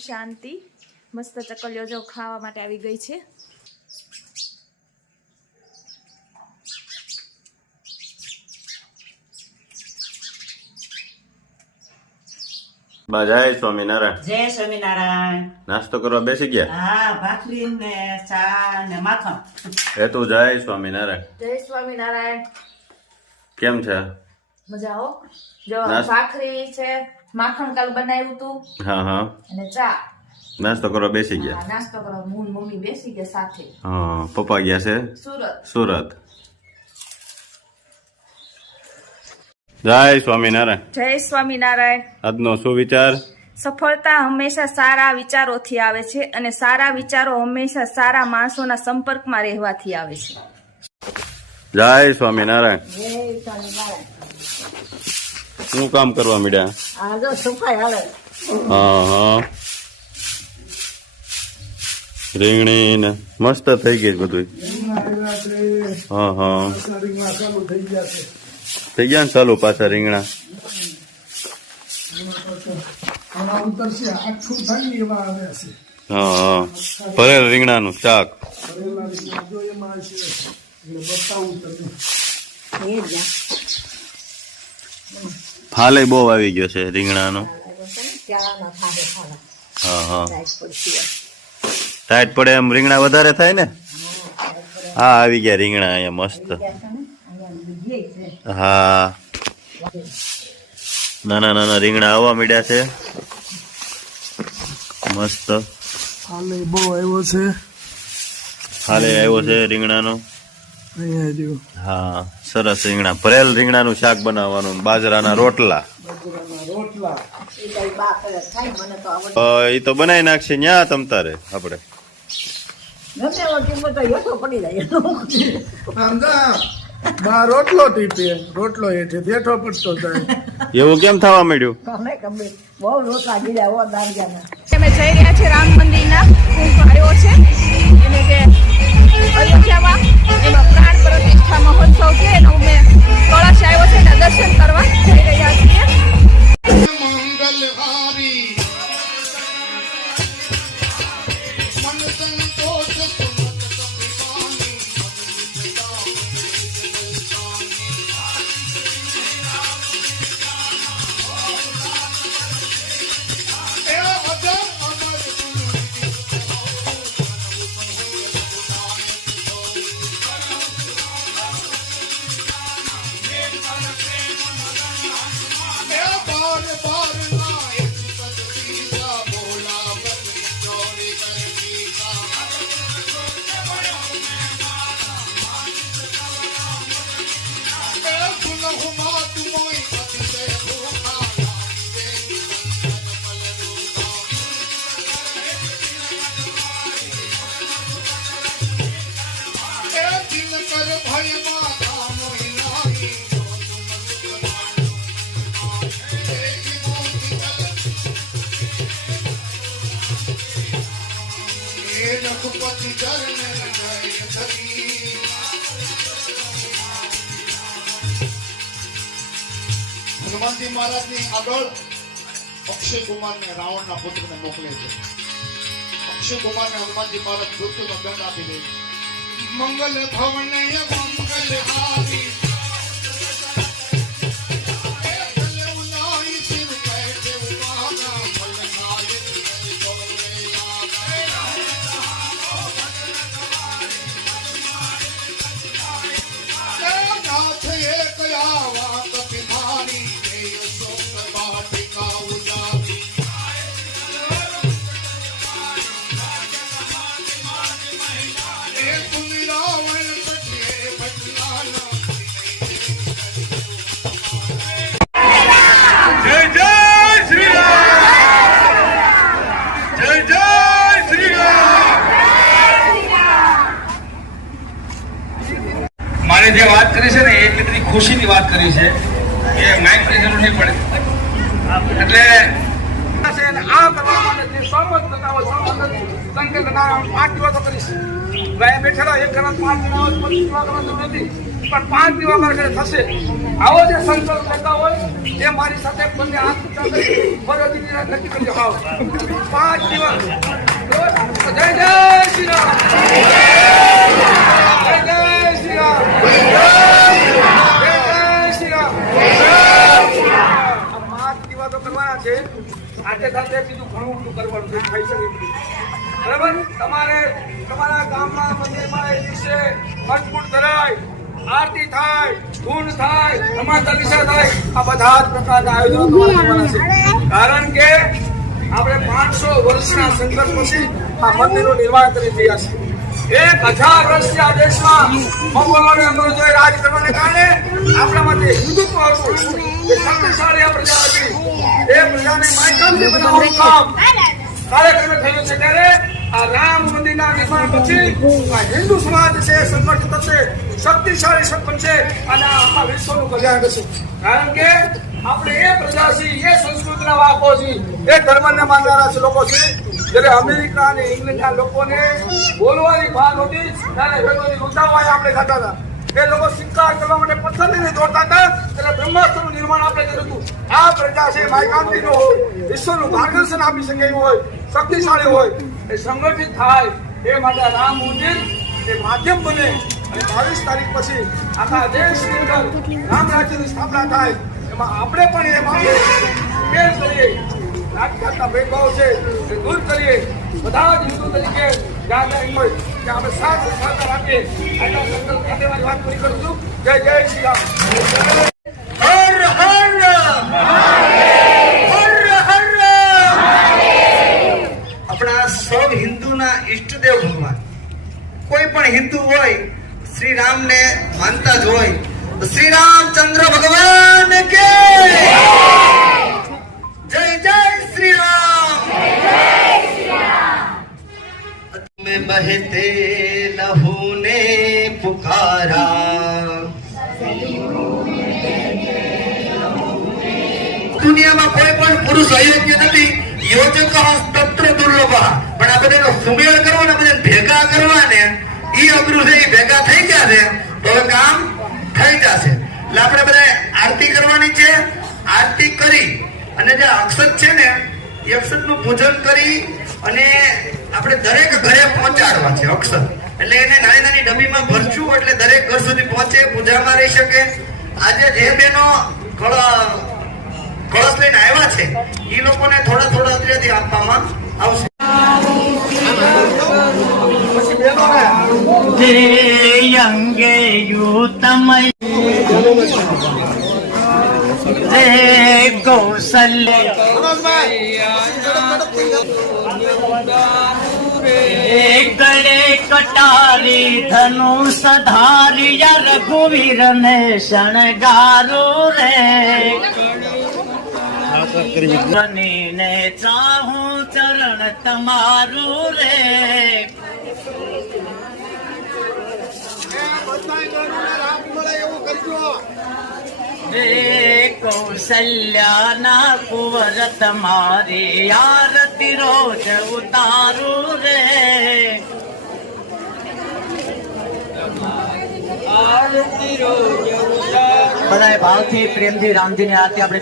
શાંતિ. મસ્ત ચકલીઓ જો ખાવા માટે આવી ગઈ છે. બા જય સ્વામિનારાયણ. જય સ્વામિનારાયણ. નાસ્તો કરવા બેસી ગયા? હા ભાખરી ને ચા ને માખણ. એ તું જય સ્વામિનારાયણ. જય સ્વામિનારાયણ. કેમ છે? મજા આવો જો ભાખરી છે. માખણ કાલ બનાવ્યું હતું હા હા. અને ચા. નાસ્તો કરવા બેસી ગયા? નાસ્તો કરવા હું મમ્મી બેસી ગયા સાથે. હા પપ્પા ગયા છે? સુરત. સુરત. જય સ્વામિનારાયણ. જય સ્વામિનારાયણ. આજનો શું વિચાર? સફળતા હંમેશા સારા વિચારોથી આવે છે અને સારા વિચારો હંમેશા સારા માણસોના સંપર્કમાં રહેવાથી આવે છે. જય સ્વામિનારાયણ. શું કામ કરવા મીડ્યા? જો હા હા. રીંગણી ને મસ્ત થઈ ગઈ બધું હા હા. થઈ ગયા ને ચાલુ પાછા રીંગણા. હા હા. ભરેલ રીંગણાનું શાક. ફાલે બહુ આવી ગયો છે રીંગણાનો. હા હા. ટાઈટ પડે એમ રીંગણા વધારે થાય ને? હા આવી ગયા રીંગણા અહીંયા મસ્ત. હા. નાના નાના રીંગણા આવવા માંડ્યા છે. મસ્ત. હાલે બહુ આવ્યો છે. હાલે આવ્યો છે રીંગણાનો. હા સરસ રીંગણા. ભરેલ રીંગણાનું શાક બનાવવાનું ને બાજરાના રોટલા. રોટલા. એ તો બનાવી નાખશે ન્યા તમ તારે આપણે રોટલો ટીપે રોટલો હેઠે બેઠો પડતો જાય. એવું કેમ થવા માંડ્યું? બહુ રોટલા દાંડિયાના. અમે જઈ રહ્યા છે રામ મંદિરના આવ્યો છે. એને જે અયોધ્યામાં એમાં પ્રાણ પ્રતિષ્ઠા મહોત્સવ છે. એનો અમે કળશ આવ્યો છે એના દર્શન કરવા જઈ રહ્યા છીએ. રઘુપતિ ચરણ જય ધરી હનુમાનજી મહારાજની આગળ અક્ષય કુમારને રાવણના પુત્રને મોકલે છે અક્ષય કુમારને હનુમાનજી મહારાજ મૃત્યુનો દંડ આપી દે છે. મંગલ ભવન મંગલ હારી. કરી છે. એ માઇકની જરૂર નહીં પડે. એટલે આ કરવા માટે ના આવે, પાંચ દિવસ કરીશ. ભાઈ એક કલાક પાંચ દિવસ પચીસ દિવસ નથી. પણ પાંચ દિવસ અમારા થશે. આવો જે સંકલ્પ લેતા હોય એ મારી સાથે બંને હાથ કરી ફરજની નક્કી આવો. પાંચ દિવસ. જય જય તમારે તમારા ગામમાં મંદિરમાં એ દિવસે મજબૂત કરાય આરતી થાય ધૂન થાય થાય આ બધા જ પ્રકારના છે કારણ કે આપણે પાંચસો વર્ષના સંઘર્ષ પછી આ મંદિરનું નિર્માણ કરી રહ્યા છીએ. એક હજાર વર્ષથી દેશમાં મંગોલોને અંગ્રેજોએ રાજ કારણે હતું એ શક્તિશાળી આ પ્રજા હતી એ પ્રજાને પછી સમાજ છે સંગઠિત થશે શક્તિશાળી શક છે. અને આખા વિશ્વનું કલ્યાણ કરશે કારણ કે આપણે એ પ્રજા છીએ એ સંસ્કૃતિના વાપો છીએ એ ધર્મને માનનારા લોકો છે. જ્યારે અમેરિકા અને ઇંગ્લેન્ડના લોકોને બોલવાની ભાન હતી ત્યારે આપણે ખાતા હતા. એ લોકો શિકાર કરવા માટે પથ્થર લઈને દોડતા હતા. ત્યારે બ્રહ્માસ્ત્રનું નિર્માણ આપણે કર્યું હતું. આ પ્રજા છે માયકાંતિનો હોય વિશ્વનું માર્ગદર્શન આપી શકે એવું હોય, શક્તિશાળી હોય. એ સંગઠિત થાય એ માટે રામ મંદિર એ માધ્યમ બને. અને બાવીસ તારીખ પછી આખા દેશની અંદર રામ રાજ્યની સ્થાપના થાય. એમાં આપણે પણ એ માટે ઉકેલ કરીએ. રાજકાટના ભેદભાવ છે એ દૂર કરીએ. બધા જ હિન્દુ તરીકે જ્યાં હોય કે આપણે સાથ સાથે વાત પૂરી કરું જય જય શ્રી રામ હર હર આપણા સૌ હિન્દુના ઈષ્ટદેવ ભગવાન. કોઈ પણ હિન્દુ હોય શ્રી રામને માનતા જ હોય, તો શ્રી રામચંદ્ર ભગવાન કે જય. જય શ્રી રામ में बहते लहू ने पुकारा દુનિયામાં કોઈ પણ પુરુષ અયોગ્ય નથી યોજક તત્ર દુર્લભ પણ આ બધાનો સુમેળ કરવાના બધા ભેગા કરવા ને ઈ અઘરું છે ઈ ભેગા થઈ ગયા છે તો હવે કામ થઈ જશે એટલે આપણે બધા આરતી કરવાની છે આરતી કરી અને જે અક્ષત છે ને એ અક્ષત નું પૂજન કરી અને આપણે દરેક ઘરે પહોંચાડવા છે અક્ષર. એટલે એને નાની નાની ડબ્બીમાં ભરશું, એટલે દરેક ઘર સુધી પહોંચે, પૂજામાં રહી શકે. આજે જે બેનો કળ- કળશ લઈને આવ્યા છે, એ લોકોને થોડા થોડા અત્યારથી આપવામાં આવશે. અંગે યુતમય રે કૌશલ્ય ગળે કટારી ધનુ ધારિયા રઘુવીર ને શણગારો રે ને ચાહું ચરણ તમારું રે હે કૌશલ્યાના કુંવર તમારી આરતી રોજ ઉતારું રે બધાએ ભાવથી પ્રેમથી રામજીની આરતી આપણે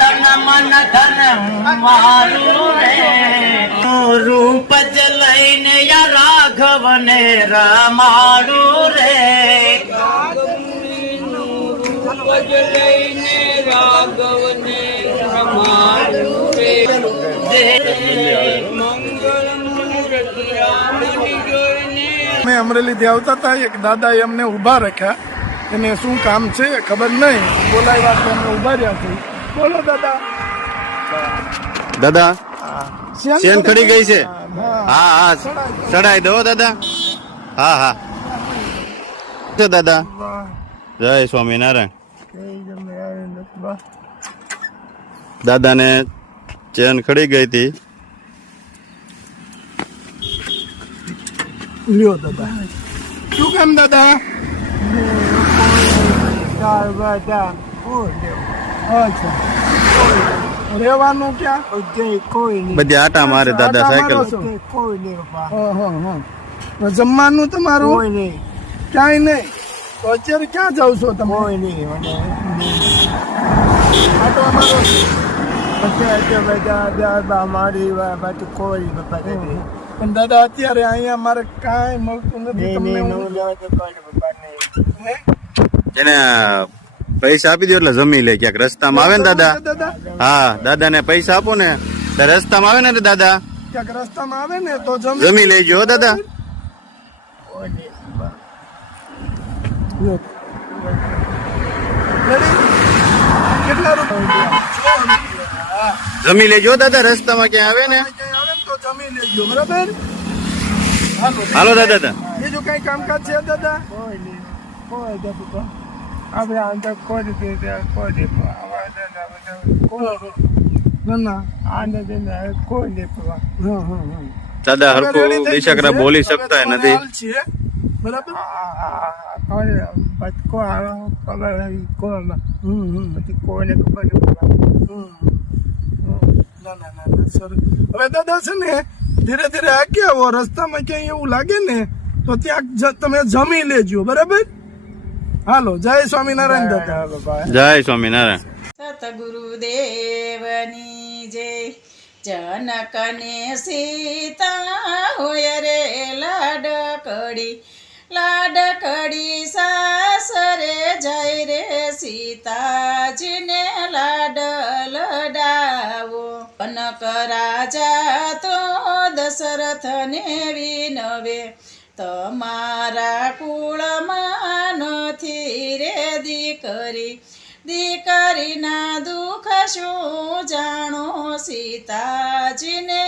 તન મન ધન મારું રે રૂપ જ લઈને યા રાઘવને રમાડું રે અમે અમરેલીથી આવતા હતા એક દાદાએ અમને ઊભા રાખ્યા. એને શું કામ છે ખબર નહીં. બોલાવ્યા તો અમે ઊભા રહ્યા છે. બોલો દાદા. દાદા સેન ખડી ગઈ છે? હા. હા હા ચડાઈ દો. દાદા. હા હા. છે દાદા જય સ્વામિનારાયણ દાદાને ચેન ખડી ગઈ હતી. લ્યો દાદા. શું કામ દાદા? રહેવાનું ક્યાં? બધી આટા મારે દાદા સાયકલ. હા. જમવાનું તમારું? ક્યાંય નહીં. તો અત્યારે ક્યાં જાવ છો તમે? કોઈ નહીં મને આ તો અમારો પછી એટલે બધા દાદા કોઈ પણ અત્યારે અહીંયા મારે કાંઈ મળતું નથી તમને હું- હે? પૈસા આપી દો એટલે જમી લે ક્યાંક રસ્તામાં આવે ને દાદા દાદા? ને પૈસા આપો ને. તો રસ્તામાં આવે ને દાદા? ક્યાંક રસ્તામાં આવે ને તો જમી જમી લેજો હો દાદા. રેડી કેટલા રૂપિયા? જમી લેજો દાદા રસ્તામાં ક્યાં આવે ને? ક્યાંય આવે તો જમી લેજો બરાબર? હાલો હાલો દાદા બીજું કઈ કામકાજ છે દાદા? કોઈ નહીં. કોઈ નથી આપણે અંદર કોઈ રીતે કોઈ નહીં ના ના આનંદ કોઈ નહીં હા હા હા દાદા બિચારા બોલી શકતા નથી. બરાબર? પછી કોઈ ખબર હમ પછી કોઈને ખબર નહીં હમ. ના ના ના ના સર. હવે દાદા છે ને ધીરે ધીરે આગળ આવો? રસ્તામાં ક્યાંય એવું લાગે ને તો ત્યાં તમે જમી લેજો બરાબર? હાલો જય સ્વામિનારાયણ દાદા. જય સ્વામિનારાયણ. સતગુરુદેવની જય. જનકને સીતા હોય રે લાડકડી. લાડકડી સાસરે જઈ રે સીતાજીને લાડ લડાવો કનક રાજા તો દશરથને વિનવે. તમારા કુળમાં નથી રે દીકરી. દીકરીના દુઃખ શું જાણો? સીતાજીને